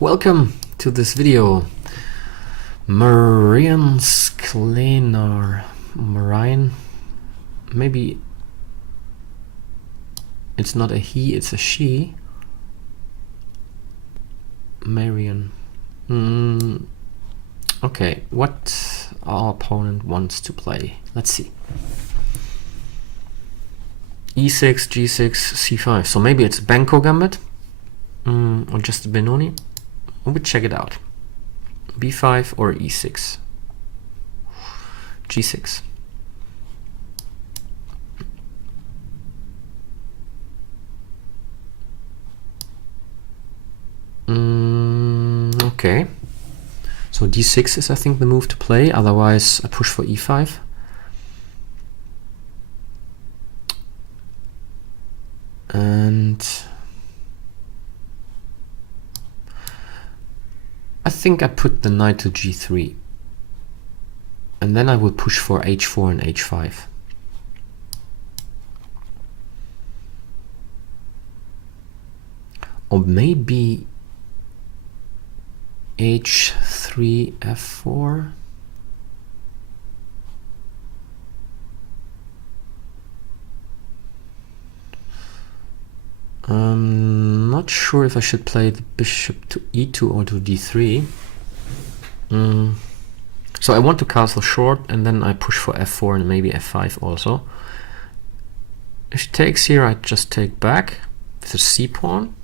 Welcome to this video. Mariansklenar. Marian. Maybe it's not a he, it's a she. Marian. Okay, what our opponent wants to play. Let's see. E6, G6, C5. So maybe it's Banco Gambit. Or just a Benoni. We'll check it out. B5 or E6. G6. Okay. So D6 is, I think, the move to play. Otherwise, I push for E5. And I think I put the knight to G3. And then I will push for H4 and H5. Or maybe H3, F4. I'm not sure if I should play the bishop to E2 or to D3. So I want to castle short, and then I push for F4 and maybe F5 also. If she takes here, I just take back with a C pawn.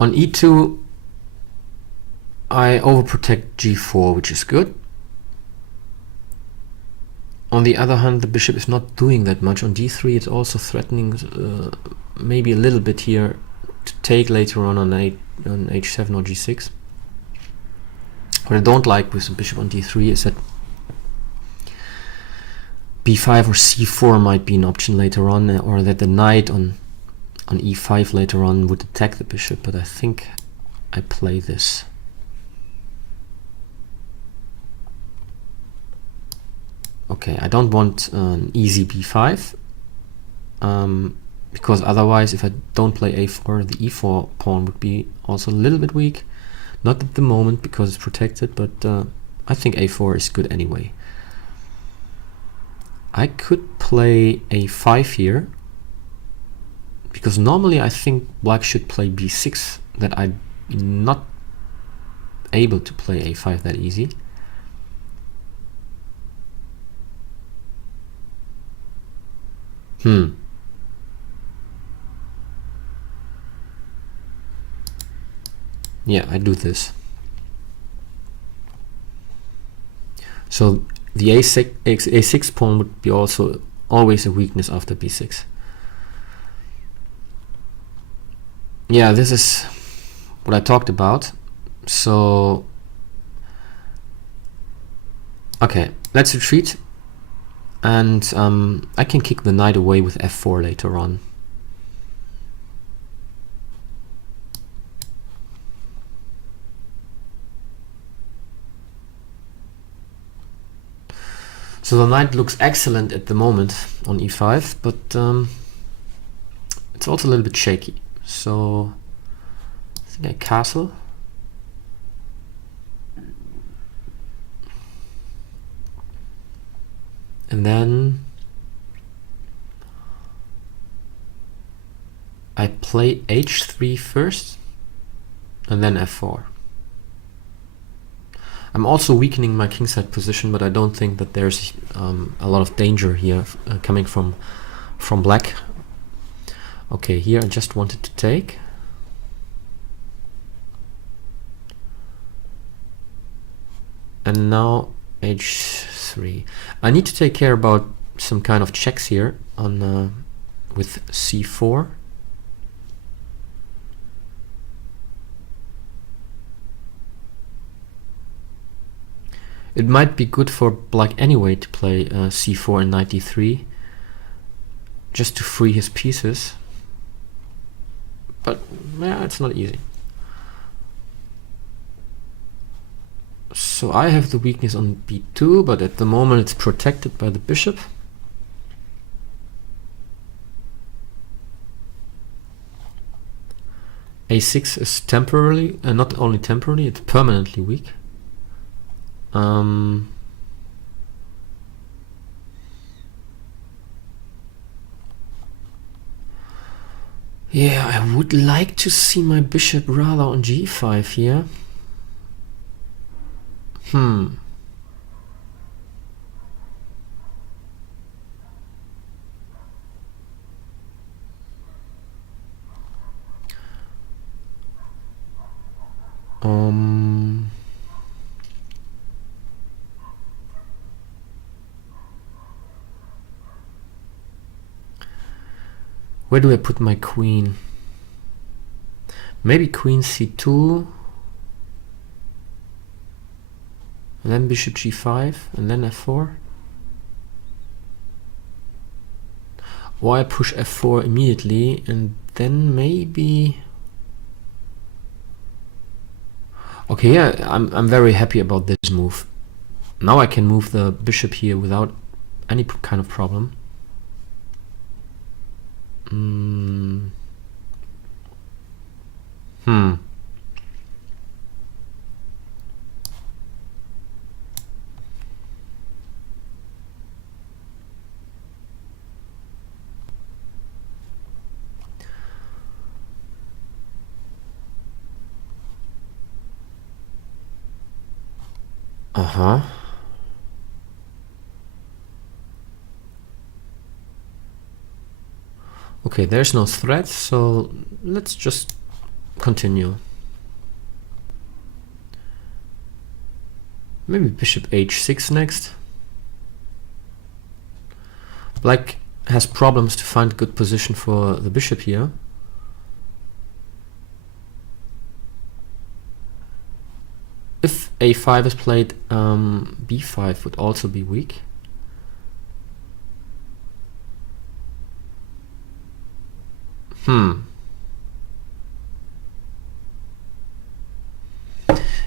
On E2, I overprotect G4, which is good. On the other hand, the bishop is not doing that much. On D3, it's also threatening maybe a little bit here to take later on H7 or G6. What I don't like with the bishop on D3 is that B5 or C4 might be an option later on, or that the knight on E5 later on would attack the bishop, but I think I play this. Okay, I don't want an easy B5, because otherwise if I don't play A4, the E4 pawn would be also a little bit weak. Not at the moment because it's protected, but I think A4 is good anyway. I could play A5 here, because normally I think black should play B6, that I'm not able to play A5 that easy. Yeah, I do this. So the A6 pawn would be also always a weakness after B6. Yeah, this is what I talked about. So, okay, let's retreat. And I can kick the knight away with F4 later on. So the knight looks excellent at the moment on E5, but it's also a little bit shaky. So I think I castle. And then I play H3 first, and then F4. I'm also weakening my kingside position, but I don't think that there's a lot of danger here coming from black. Okay, here I just wanted to take. And now H3. I need to take care about some kind of checks here on with C4. It might be good for black anyway to play C4 and knight D3, just to free his pieces. But yeah, it's not easy. So I have the weakness on b2, but at the moment it's protected by the bishop. a6 is temporarily, not only temporarily, it's permanently weak. Yeah, I would like to see my bishop rather on g5 here. Where do I put my queen? Maybe queen c2, and then bishop g5, and then f4. Or I push f4 immediately, and then maybe... Okay, yeah, I'm very happy about this move. Now I can move the bishop here without any kind of problem. Okay, there's no threat, so let's just continue. Maybe bishop h6 next. Black has problems to find a good position for the bishop here. If a5 is played, b5 would also be weak.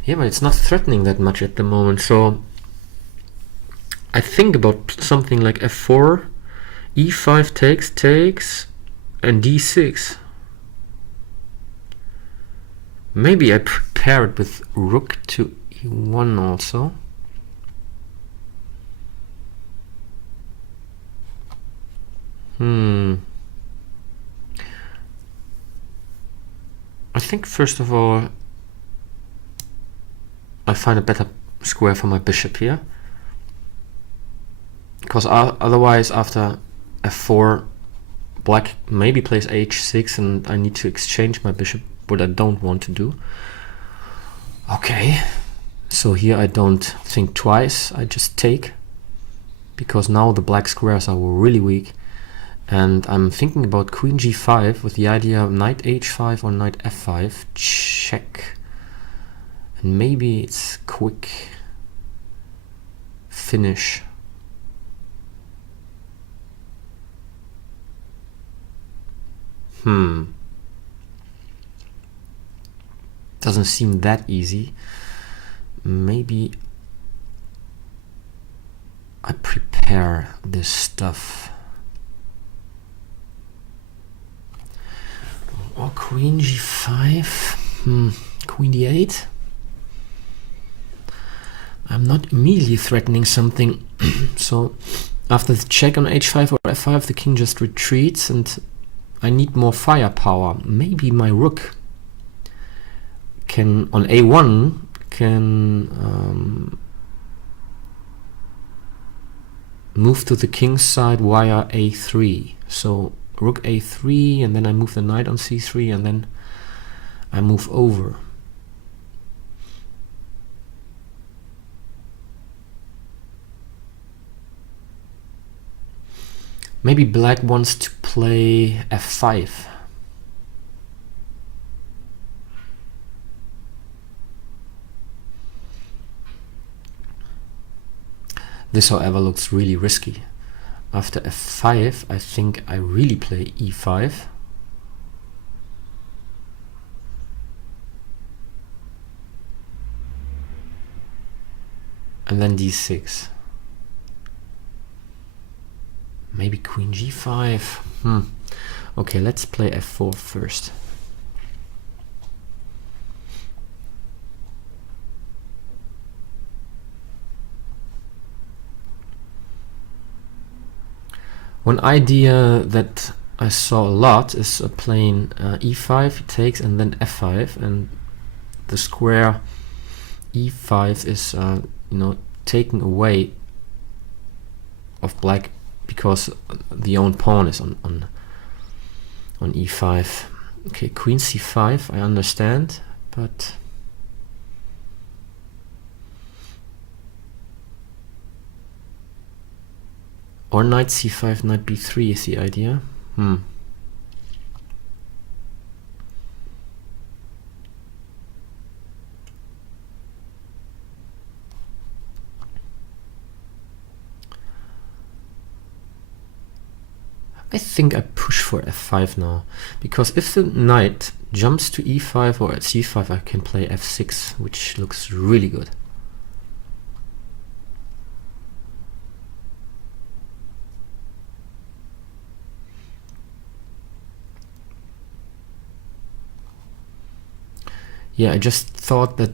Yeah, but it's not threatening that much at the moment, so I think about something like f4, e5 takes, and d6. Maybe I prepare it with rook to e1 also. I think first of all I find a better square for my bishop here, because otherwise after f4 black maybe plays h6 and I need to exchange my bishop, what I don't want to do. Okay, so here I don't think twice, I just take, because now the black squares are really weak, and I'm thinking about queen g5 with the idea of knight h5 or knight f5, check, and maybe it's quick finish. Doesn't seem that easy. Maybe I prepare this stuff. Or queen g5, queen d8. I'm not immediately threatening something, so after the check on h5 or f5 the king just retreats and I need more firepower. Maybe my rook can, on a1, can move to the king's side via a3. So rook a3, and then I move the knight on c3, and then I move over. Maybe black wants to play f5. This, however, looks really risky. After f5, I think I really play e5. and then d6. Maybe queen g5. Okay, let's play f4 first. One idea that I saw a lot is playing e5, he takes, and then f5, and the square e5 is you know, taken away of black because the own pawn is on e5. Okay, queen c5, I understand, but or knight c5, knight b3 is the idea. I think I push for f5 now, because if the knight jumps to e5 or at c5, I can play f6, which looks really good. Yeah, I just thought that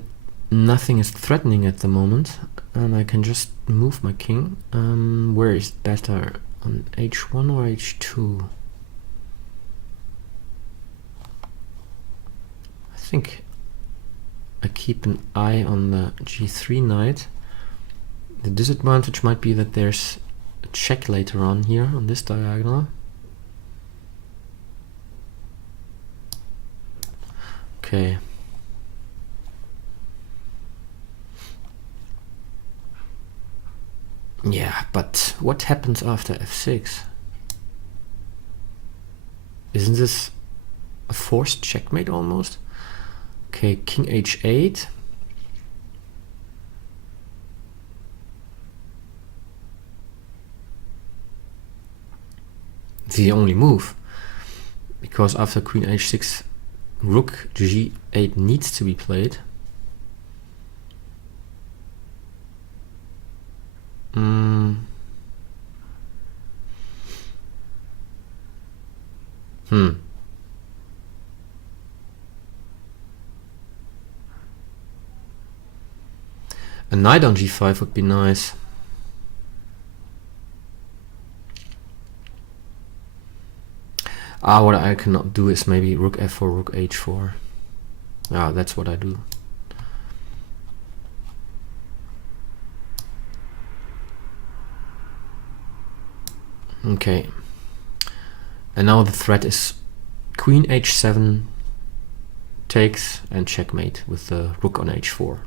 nothing is threatening at the moment, and I can just move my king. Where is better, on h1 or h2? I think I keep an eye on the g3 knight. The disadvantage might be that there's a check later on here on this diagonal. Okay. Yeah, but what happens after f6? Isn't this a forced checkmate almost? Okay, king h8. It's the only move, because after queen h6, rook g8 needs to be played. A knight on g5 would be nice. What I cannot do is maybe rook f4, rook h4. That's what I do. Okay, and now the threat is queen h7 takes and checkmate with the rook on h4.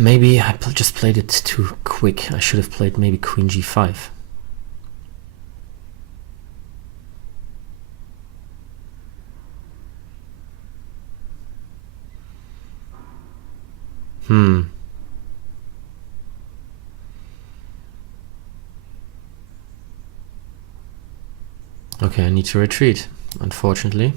Maybe I just played it too quick. I should have played maybe queen g5. Okay, I need to retreat, unfortunately.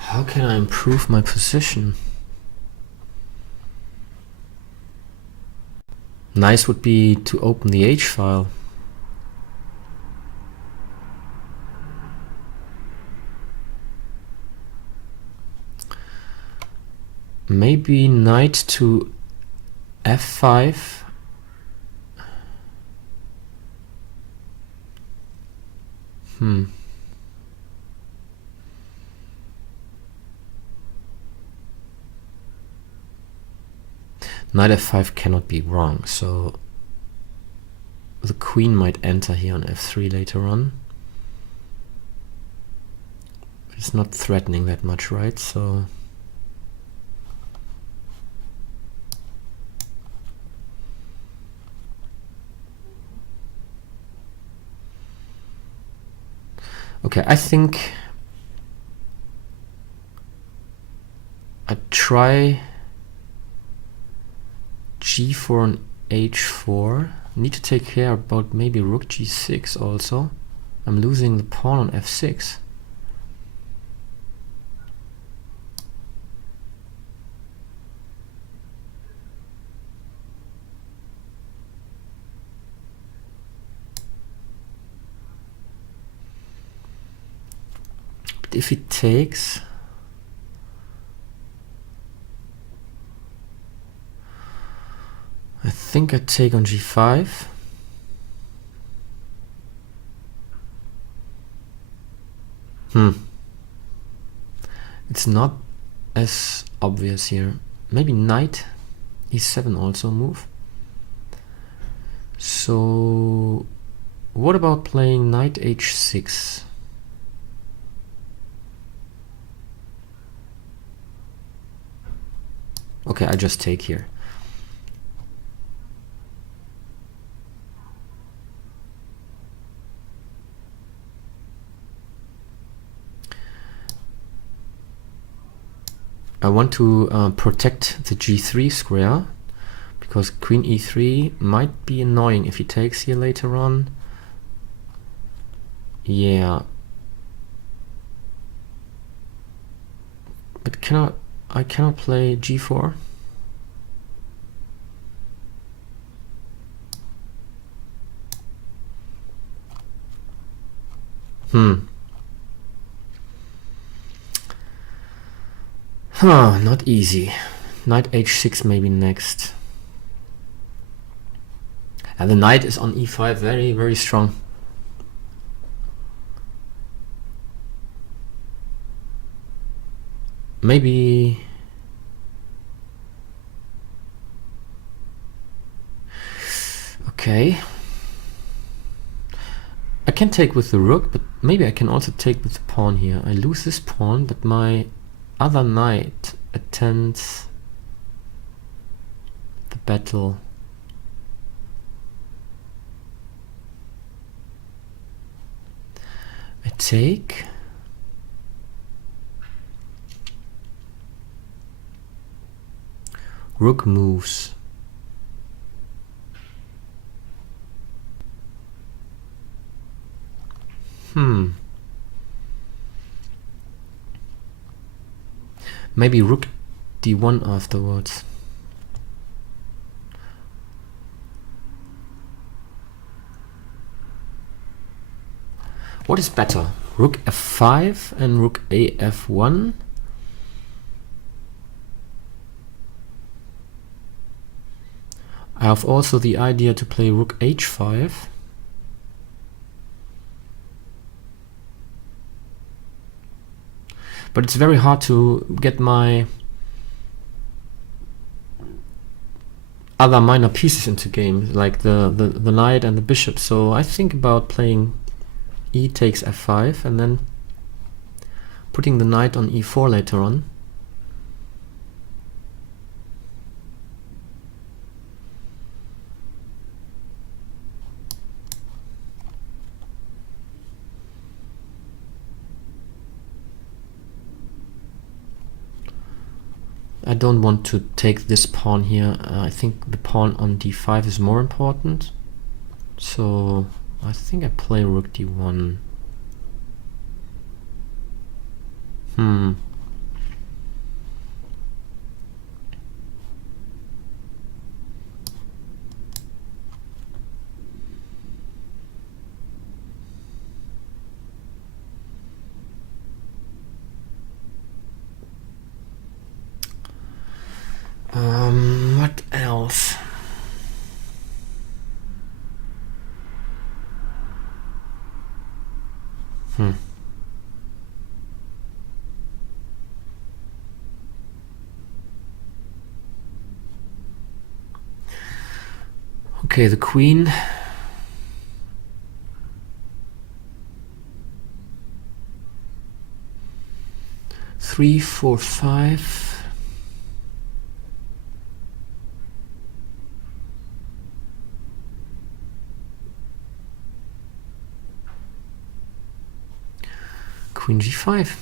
How can I improve my position? Nice would be to open the H file. Maybe knight to f5. Knight f5 cannot be wrong, so the queen might enter here on f3 later on. It's not threatening that much, right? So okay, I think I try g4 and h4. Need to take care about maybe rook g6 also. I'm losing the pawn on f6. But if he takes, I think I take on g5. It's not as obvious here. Maybe knight e7 also move. So what about playing knight h6? Okay, I just take here. I want to protect the g3 square, because queen e3 might be annoying if he takes here later on. Yeah. But I cannot play g4? Not easy. Knight h6 maybe next. And the knight is on e5, very, very strong. Maybe okay. I can take with the rook, but maybe I can also take with the pawn here. I lose this pawn, but my other knight attends the battle. I take. Rook moves. Maybe rook d1 afterwards. What is better? Rook f5 and rook af1? I have also the idea to play rook h5. But it's very hard to get my other minor pieces into game, like the knight and the bishop. So I think about playing e takes f5 and then putting the knight on e4 later on. I don't want to take this pawn here. I think the pawn on d5 is more important. So I think I play rook d1. What else? Okay, the queen. 3, 4, 5. Queen G5.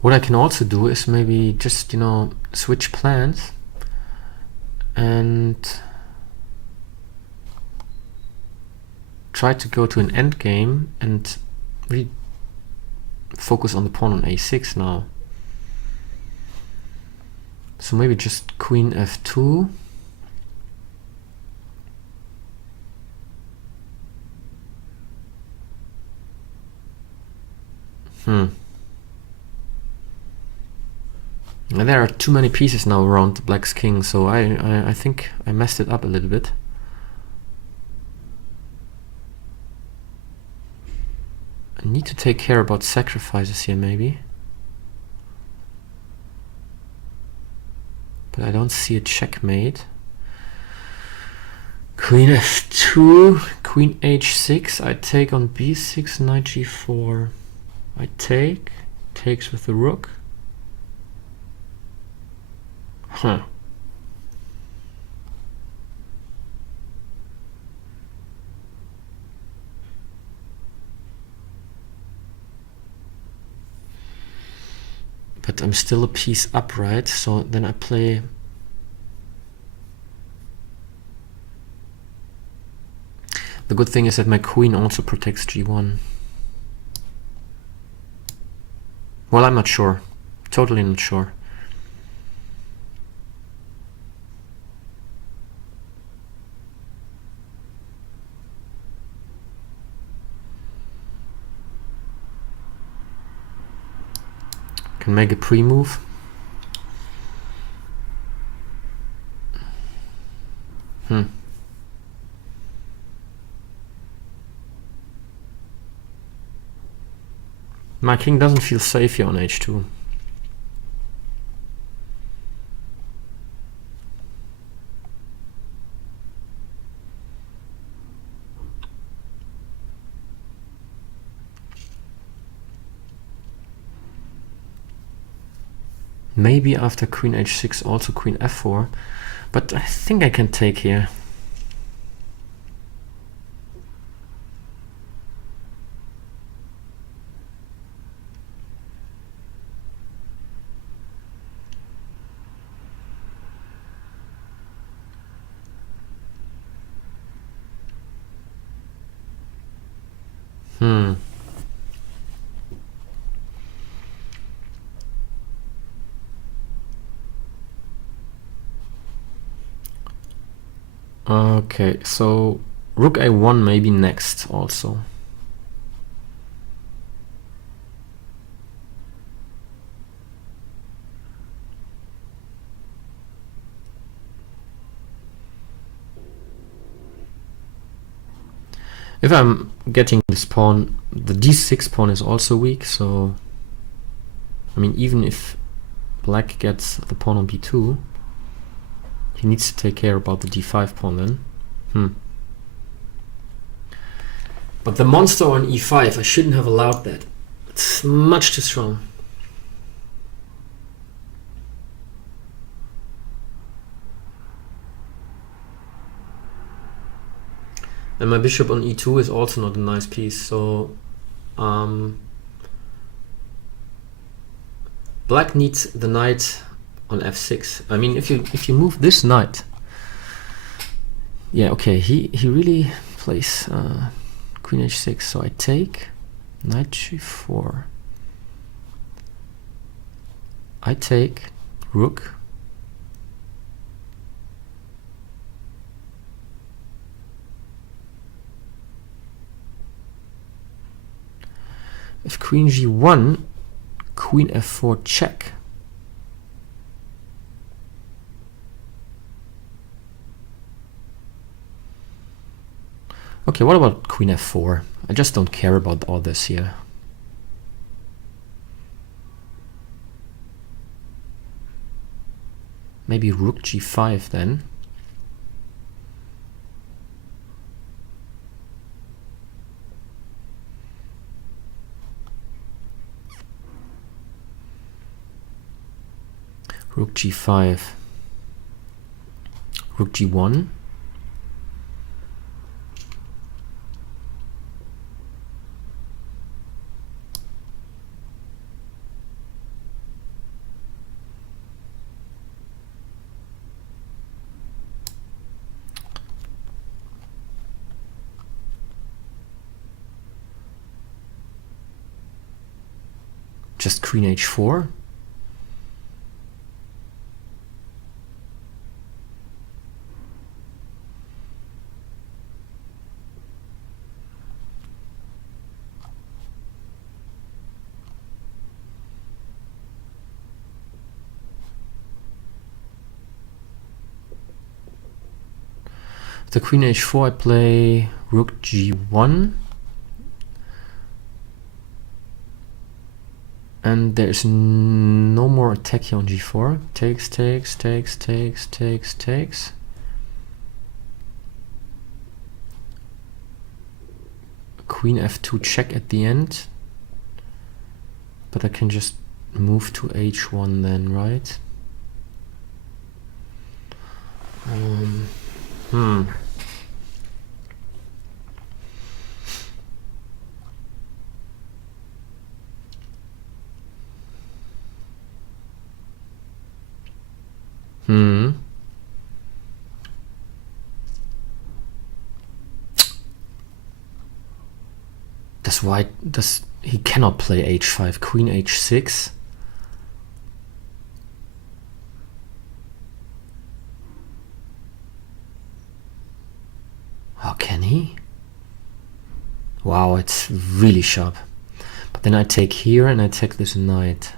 What I can also do is maybe just, you know, switch plans and try to go to an endgame and really focus on the pawn on a6 now. So maybe just queen f2. And there are too many pieces now around the black's king, so I think I messed it up a little bit. I need to take care about sacrifices here maybe. But I don't see a checkmate. Queen f2, queen h6, I take on b6, knight g4. I take, takes with the rook. Huh. But I'm still a piece upright, so then I play the good thing is that my queen also protects g1. Well, I'm not sure. Totally not sure. Can make a pre-move. My king doesn't feel safe here on h2. Maybe after queen h6 also queen f4, but I think I can take here. Okay, so rook a1 maybe next also. If I'm getting this pawn, the d6 pawn is also weak, so I mean, even if black gets the pawn on b2, he needs to take care about the d5 pawn then. But the monster on e5, I shouldn't have allowed that. It's much too strong. And my bishop on e2 is also not a nice piece, so black needs the knight on f6. I mean, if you move this knight, yeah, okay, he really plays queen h6. So I take knight g4. I take rook. If queen g1, queen f4 check. Okay, what about queen f4? I just don't care about all this here. Maybe rook g5 then. Rook g5, rook g1, just queen h4. The queen h4, I play rook g1, and there's no more attack here on g4. Takes, takes, takes, takes, takes, takes. Queen f2 check at the end, but I can just move to h1 then, right? He cannot play h5, queen h6. How can he? Wow, it's really sharp. But then I take here and I take this knight.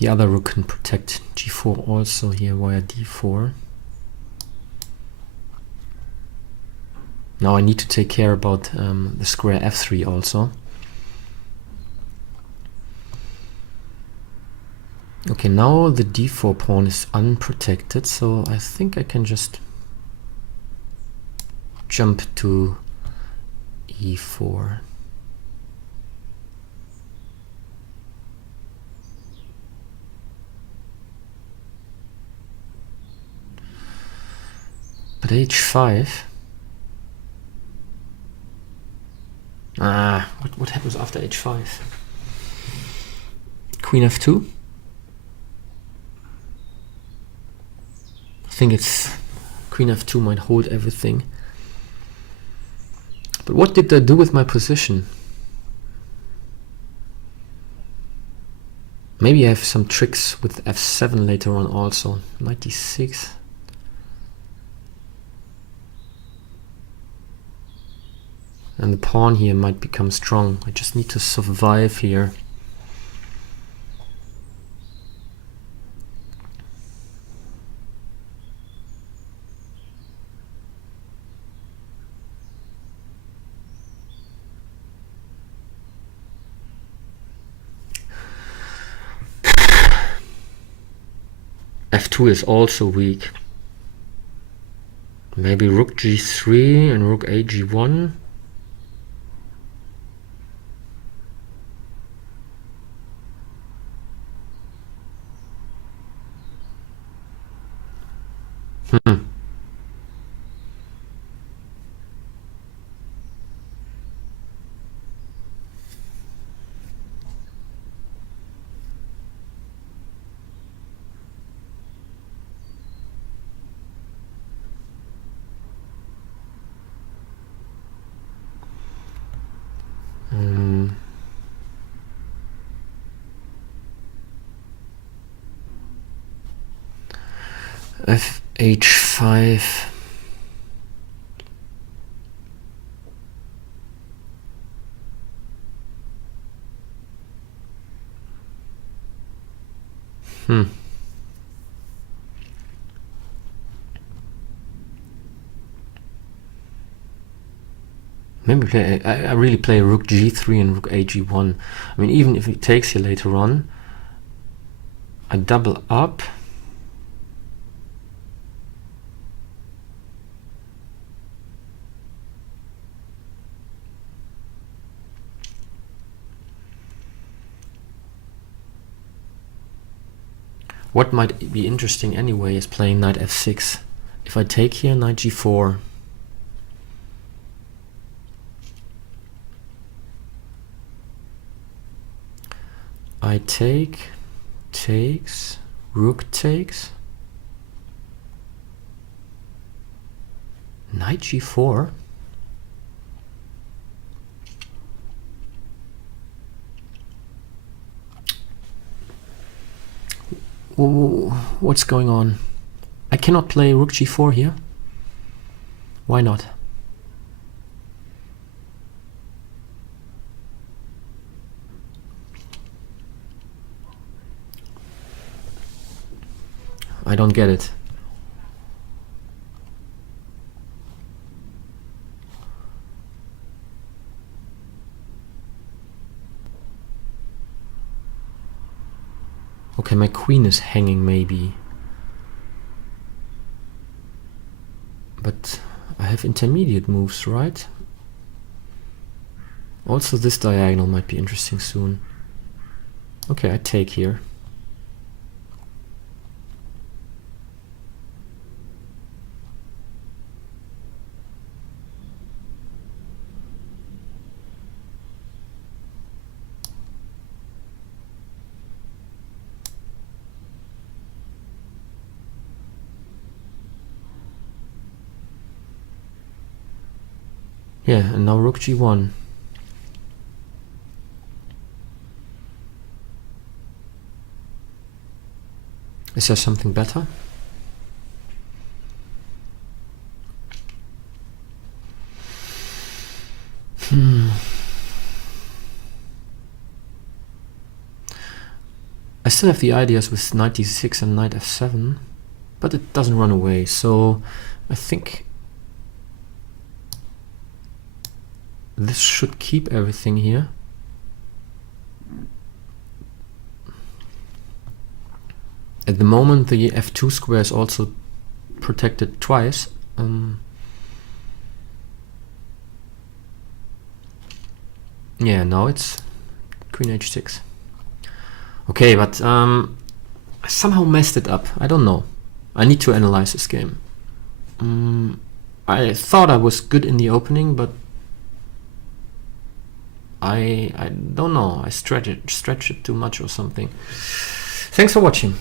The other rook can protect g4 also here via d4. Now I need to take care about the square f3 also. Okay, now the d4 pawn is unprotected, so I think I can just jump to e4. But h5. What happens after h5? Queen f2. I think it's queen f2 might hold everything. But what did that do with my position? Maybe I have some tricks with f7 later on also. Knight d6. And the pawn here might become strong. I just need to survive here. f2 is also weak. Maybe rook g3 and rook a g1. H5. Maybe I really play rook g3 and rook a g1. I mean, even if he takes here later on, I double up. What might be interesting anyway is playing knight f6. If I take here, knight g4. I take, takes, rook takes, knight g4. What's going on? I cannot play rook g4 here. Why not? I don't get it. Okay, my queen is hanging maybe. But I have intermediate moves, right? Also this diagonal might be interesting soon. Okay, I take here. Yeah, and now rook g1. Is there something better? I still have the ideas with knight d6 and knight f7, but it doesn't run away, so I think this should keep everything here. At the moment the f2 square is also protected twice. Yeah, now it's queen h6. Okay, but I somehow messed it up. I don't know. I need to analyze this game. I thought I was good in the opening, but I don't know. I stretch it too much or something. Thanks for watching.